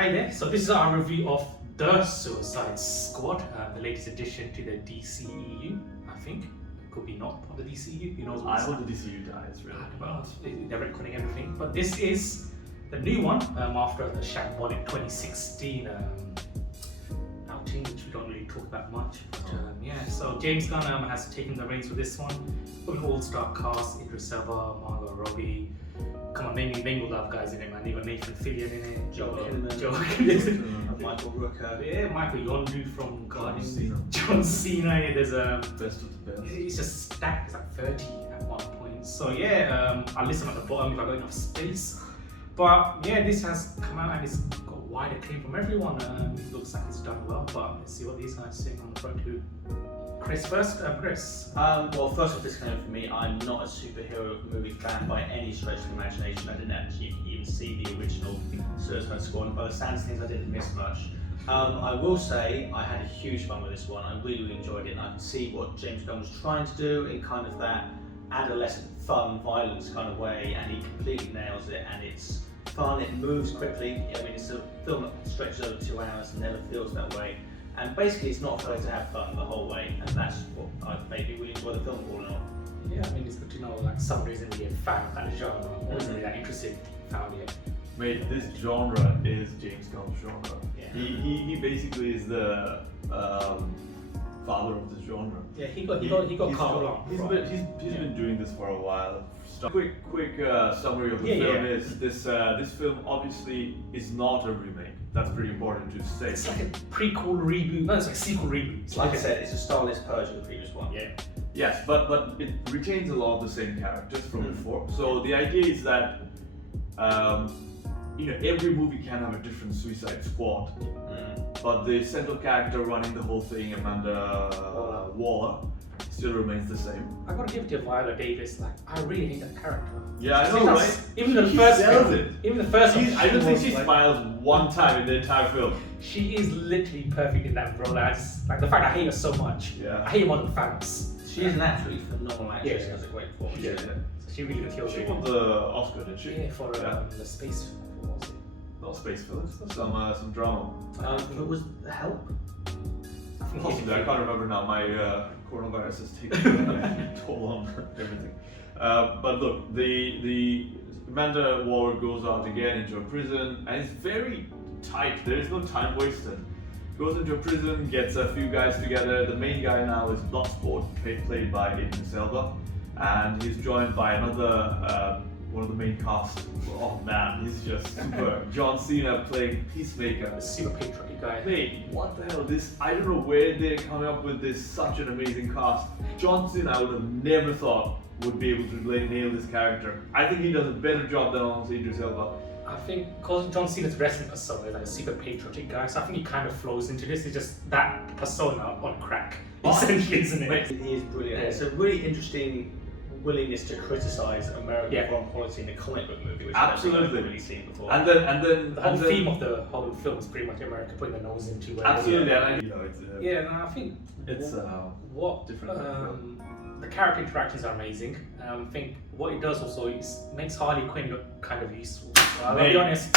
Hi there, so this is our review of The Suicide Squad, the latest addition to the DCEU, I think. Could be not part of the DCEU, who knows. I hope the DCEU dies, really. Well, they're retconning everything, but this is the new one after the shambolic 2016 outing, which we don't really talk about much. But yeah, so James Gunn has taken the reins for this one. Got an all-star cast: Idris Elba, Margot Robbie. Come on, name all the other guys in it, man. You got Nathan Fillion in it, Joe Kinnaman, Michael Rooker. Yeah, Michael Yondu from Guardians. John Cena. John Cena. Yeah, there's a Best of the best. It's just stacked. It's like 30 at one point. So yeah, I'll listen at the bottom if I got enough space. But yeah, this has come out and it's got wide acclaim from everyone. It looks like it's done well. But let's see what these guys say on the front too. Chris first. Chris. Well, first off, disclaimer for me, I'm not a superhero movie fan by any stretch of the imagination. I didn't actually even see the original Suicide Squad, and by the sounds of things, I didn't miss much. I will say I had a huge fun with this one. I really enjoyed it, and I can see what James Gunn was trying to do in kind of that adolescent fun, violence kind of way, and he completely nails it. And it's fun. It moves quickly. I mean, it's a film that stretches over 2 hours and never feels that way. And basically, it's not afraid to have fun the whole way, and that's what I've made me really enjoy the film all in all. Yeah, I mean, it's good to know like somebody isn't really a fan of that genre, or isn't really that interested, found it. Mate, this genre is James Gunn's genre. Yeah. He basically is the father of this genre. Yeah, he got carte blanche. He's been doing this for a while. Quick summary of the film is this film obviously is not a remake. That's pretty important to say. It's like a prequel reboot. No, it's like a sequel reboot. It's Like I said, it's a starless purge of the previous one. Yeah. Yes, but it retains a lot of the same characters from before. So the idea is that every movie can have a different Suicide Squad, but the central character running the whole thing, Amanda Waller, still remains the same. I gotta give it to Viola Davis. Like, I really hate that character. Yeah, I know, right? Even the She first sells film, it. even the first one, I don't think she like, smiles one time in the entire film. She is literally perfect in that role. I just like the fact I hate her so much. Yeah. I hate her more than Thanos. She is an absolutely phenomenal actress. She has a great performance. Yeah. So she really killed She it. won the Oscar, didn't she? Yeah, for the space. What was it? Not space villains, some drama. But was The Help? I think Possibly, I can't remember now. My coronavirus has taken a toll on everything. But look, the Amanda Waller goes out again into a prison, and it's very tight. There is no time wasted. Goes into a prison, gets a few guys together. The main guy now is Bloodsport, played by Idris Elba, and he's joined by another one of the main cast. Oh man, he's just super. John Cena playing Peacemaker. a super patriotic guy. Mate, what the hell? I don't know where they're coming up with this such an amazing cast. John Cena, I would have never thought would be able to nail this character. I think he does a better job than honestly Idris Elba. I think because John Cena's wrestling persona is like a super patriotic guy, so I think he kind of flows into this. It's just that persona on crack, essentially, isn't it? He is brilliant. Yeah. It's a really interesting willingness to criticise American foreign policy in a comic book movie, which Absolutely. I've never really seen before. And then The whole theme of the whole film is pretty much America putting their nose into it. absolutely, and I think it's what different. the character interactions are amazing. I think what it does also is makes Harley Quinn look kind of useful. So I'll be honest.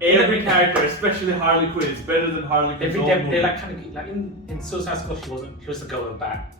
Every character, especially Harley Quinn, is better than Harley Quinn. They like kind of like in Suicide Squad she was a girl with a bat.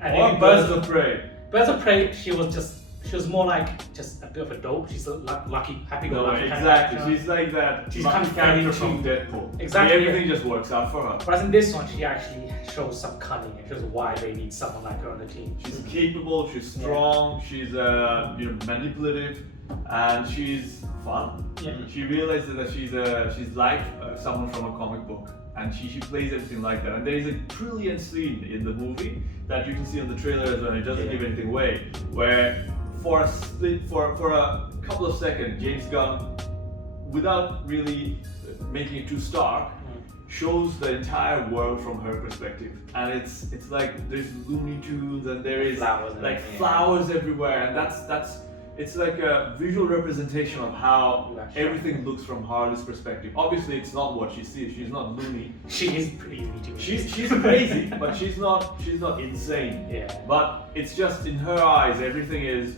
And Or in Birds of Prey. Birds of Prey, she was more like just a bit of a dope. She's a lucky, happy-go-lucky. No, kind of exactly. character. She's like that. She's lucky kind of character funny from too. Deadpool. Exactly, Everything just works out for her. Whereas in this one, she actually shows some cunning and shows why they need someone like her on the team. She's capable. She's strong. She's manipulative, and she's fun. Yeah. She realizes that she's like someone from a comic book, and she plays everything like that. And there is a brilliant scene in the movie that you can see on the trailer as well. It doesn't give anything away, where for a couple of seconds, James Gunn, without really making it too stark, shows the entire world from her perspective, and it's like there's Looney Tunes and there is Flowers flowers everywhere, and that's it's like a visual representation of how That's everything looks from Harley's perspective. Obviously, it's not what she sees. She's not loony. She is pretty meaty. She's crazy, but she's not insane. Yeah. But it's just in her eyes, everything is,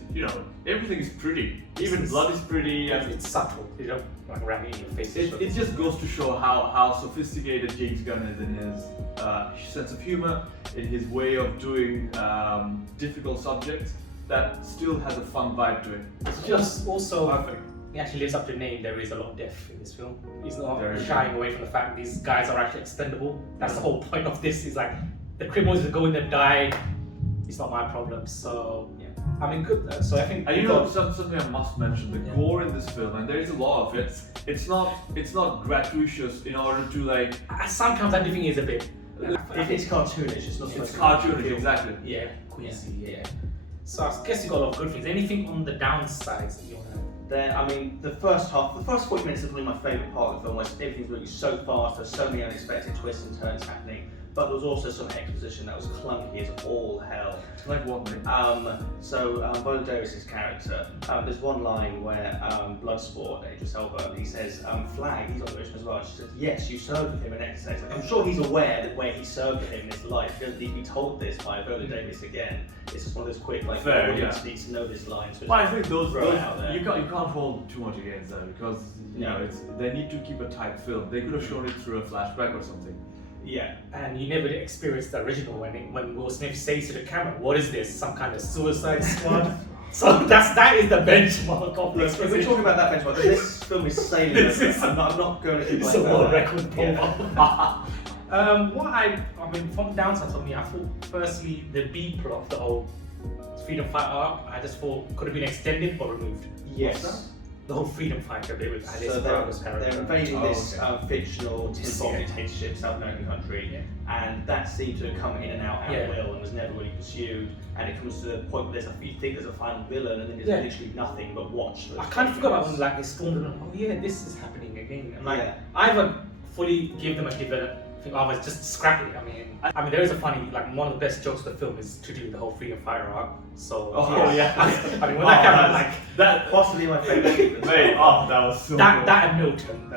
everything is pretty. Even blood is pretty, and It's subtle. You don't like ram it in your face. it just goes to show how sophisticated James Gunn is in his sense of humor, in his way of doing difficult subjects that still has a fun vibe to it. It's just also perfect. he actually lives up to the name. There is a lot of death in this film. He's not There is. shying away from the fact these guys are actually expendable. That's the whole point of this. Is like the criminals that go in there die. It's not my problem. So yeah, I mean, good. So I think. And something I must mention: the gore in this film, and there is a lot of it. It's not gratuitous in order to like. Sometimes I do think it's a bit. If it's cartoonish, it's not It's supposed to cartoonish, feel- exactly. Yeah, queasy. Yeah. So I guess you got a lot of good things. Anything on the downsides that you wanna? There, I mean, the first 40 minutes is probably my favourite part of the film, where everything's moving so fast, there's so many unexpected twists and turns happening, but there was also some exposition that was clunky as all hell. Like what? Viola Davis's character, there's one line where Bloodsport, Idris Elba, he says, Flag, he's on the mission as well. She says, yes, you served with him in Exercise. I'm sure he's aware that where he served with him in his life. He doesn't need to be told this by Viola Davis again. It's just one of those quick, like, Fair, the audience yeah. needs to know this line. So Well, I think those throw it out there. you can't hold too much against that because they need to keep a tight film. They could have shown it through a flashback or something. Yeah. And you never experienced the original when Will Smith says to the camera, "What is this? Some kind of Suicide Squad?" So that is the benchmark of Look, this. if we're talking about that benchmark, this film is sailing over it. I'm not going to It's complain a world about that. record Yeah. I mean, from the downsides for me, I thought firstly the B plot of the whole freedom fighter arc, I just thought could have been extended or removed. Yes. The whole freedom fighter bit with Alice So Brago's they're character. invading Oh, this okay. fictional tin-bomb Yeah. dictatorship, South American country, Yeah. and that seemed to have come in and out at Yeah. will and was never really pursued. And it comes to the point where you think there's a final villain, and then there's Yeah. literally nothing but watch. I kind of forgot about when like they stormed and oh yeah, this is happening again. And like Yeah. either fully give them a development, otherwise just scrap it. I mean, there is a funny like one of the best jokes of the film is to do with the whole freedom fighter arc. So Oh, yeah. I mean when that came out, like that Possibly my favourite. mate, that was so that good. that and Milton,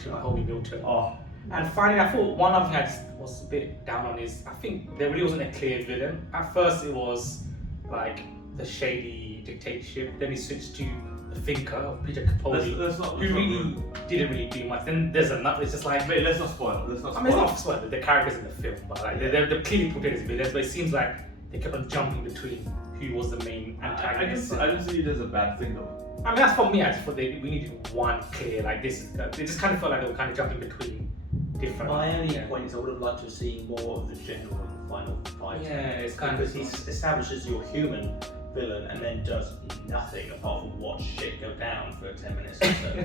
to my homie Milton. Oh, And finally, I thought one other thing I just was a bit down on is I think there really wasn't a clear villain. At first, it was like the shady dictatorship. Then he switched to the thinker of Peter Capaldi, let's not. who really didn't really do much. Then there's another. It's just like Mate, let's not spoil. Let's not I spoil. mean, it's not spoiled, the characters in the film, but like they're clearly portrayed as villains. But it seems like they kept on jumping between who was the main antagonist. I don't see it as a bad thing though. I mean, that's for me. I just thought we needed one clear. Like this, they just kind of felt like they were kind of jumping between different. My only yeah. point is I would have liked to have seen more of the general in the final fight. Yeah, it's kind because of he establishes your human villain and then does nothing apart from watch shit go down for 10 minutes or so.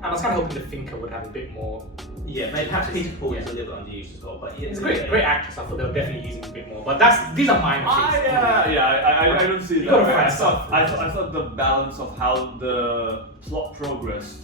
I was kind of hoping the thinker would have a bit more. Yeah, maybe perhaps Peter Capaldi Yeah. is a little underused as well, but It's great actress. I thought they were definitely using a bit more. But these are minor things. I don't see it You that gotta way. find I thought, stuff. I thought the balance of how the plot progressed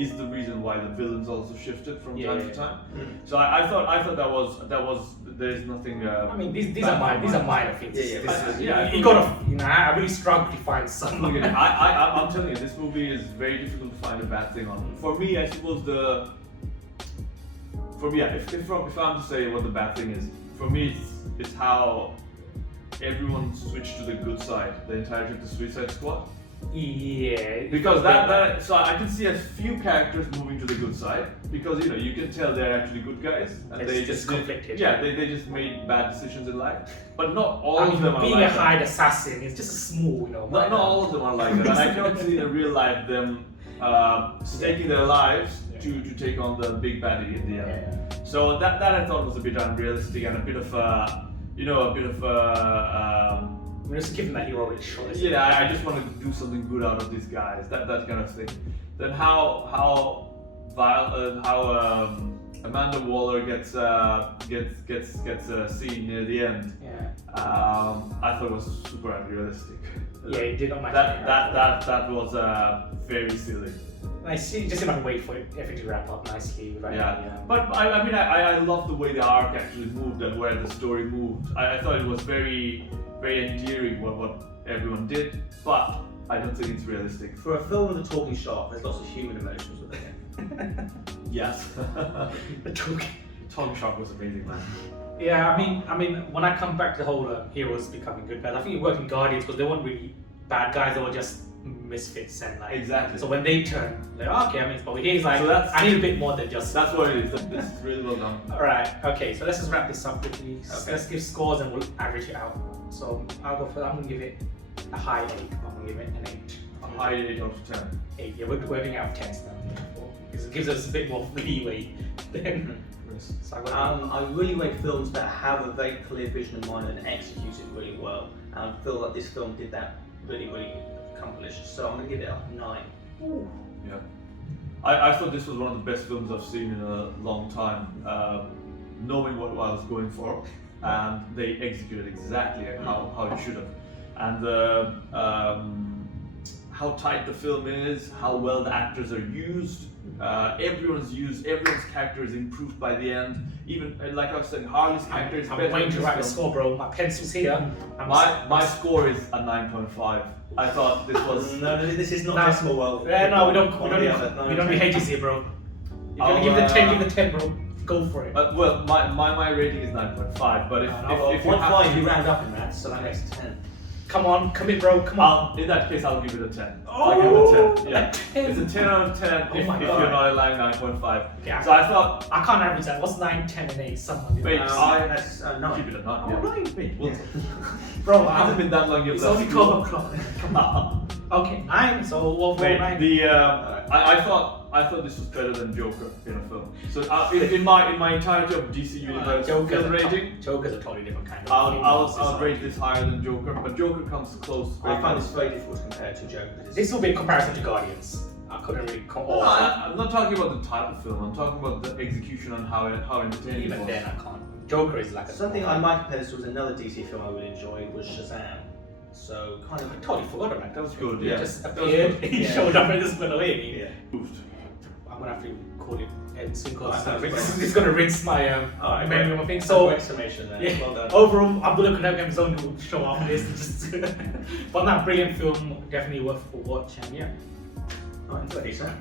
is the reason why the villains also shifted from time to time. So I thought that was there's nothing. I mean, these are minor things. Yeah, This is- you gotta. I really struggled to find some. Look, I'm telling you, this movie is very difficult to find a bad thing on. For me, I suppose if I'm to say what the bad thing is, for me it's how everyone switched to the good side, the entirety of the Suicide Squad. Yeah. Because so I can see a few characters moving to the good side because you can tell they're actually good guys and It's they just conflicted. Yeah, they just made bad decisions in life, but not all I of mean, them are being like a that. hired assassin is just a small, Not minor- all of them are like that, and I cannot see in real life them staking their lives to take on the big baddie in the end. Yeah. So that I thought was a bit unrealistic and a bit of I mean, just give them that hero rich shot. I just wanted to do something good out of these guys, that kind of thing. Then how Amanda Waller gets seen near the end. Yeah. I thought it was super unrealistic. Yeah, it did not match. That was very silly. I see, just enough wait for everything to wrap up nicely. Right? Yeah. But I mean, I love the way the arc actually moved and where the story moved. I thought it was very, very endearing what everyone did, but I don't think it's realistic. For a film with a talking shark, there's lots of human emotions with it. Yes. The talking. Tom Shark was amazing, man. Yeah, I mean, when I come back to the whole heroes becoming good guys, I think it worked in Guardians because they weren't really bad guys; they were just misfits and like. Exactly. So when they turn, like okay, I mean, but he's like, So that's- I need a bit more than just. That's what it is. It's really well done. All right. Okay. So let's just wrap this up quickly. Okay. Let's give scores and we'll average it out. So I'll go for. I'm gonna give it a high 8. I'm gonna give it an 8. A high 8 out of 10. 8. Yeah, we're doing out of 10s now. Because it gives us a bit more leeway. Then. So I got I really rate films that have a very clear vision in mind and execute it really well. And I feel like this film did that really, really accomplished. So I'm going to give it a 9. Yeah. I thought this was one of the best films I've seen in a long time. Knowing what I was going for, and they executed exactly how it should have. And how tight the film is, how well the actors are used. Everyone's character is improved by the end. Even like I was saying, Harley's character is better. I'm waiting to in write a this score, bro. My pencil's here. My score is a 9.5. I thought this was. No, this is not Decimal World. Yeah, no, we don't need H's here, bro. You're gonna give the 10, give the 10, bro. Go for it. Well, my rating is 9.5. But if you 1.5, you round up in that, so that makes it 10. Come on, commit, bro. Come on. in that case, I'll give it a 10. Oh, I'll give it a 10. Yeah, a 10. it's a 10 out of 10 if my you're God. not allowing 9.5. Yeah. So I thought, I can't average that. What's 9, 10, and 8? Someone did wait, that. That's 9. keep it a 9. Oh, Yeah. 9. Wait. Well, Bro, it hasn't been that long. You've it's left only school. 12 o'clock. Come on. Okay, 9. So what for Wait, 9? I thought this was better than Joker in a film. So in my entirety of DC Universe film rating, Joker's a totally different kind of. I'll rate this higher than Joker, but Joker comes close. I find this very difficult to compare to Joker. This will be a comparison to Guardians. I couldn't really No, I'm not talking about the type of film. I'm talking about the execution and how entertaining it Even was. then, I can't. Joker is like a. Something I might compare this to was another DC film I really enjoyed was Shazam. So kind of I totally forgot about that. That was good. He Yeah, just That was appeared, good. he showed up and just went away. Yeah. Moved. I'm gonna have to call it soon because Right, it's gonna rinse my Alright, memory great. of my thing. So So exclamation there. yeah, Well done. overall, Abdullah Kunagam only will show after this. Just but that brilliant film, definitely worth a watch. And yeah, Alright, 30 cents.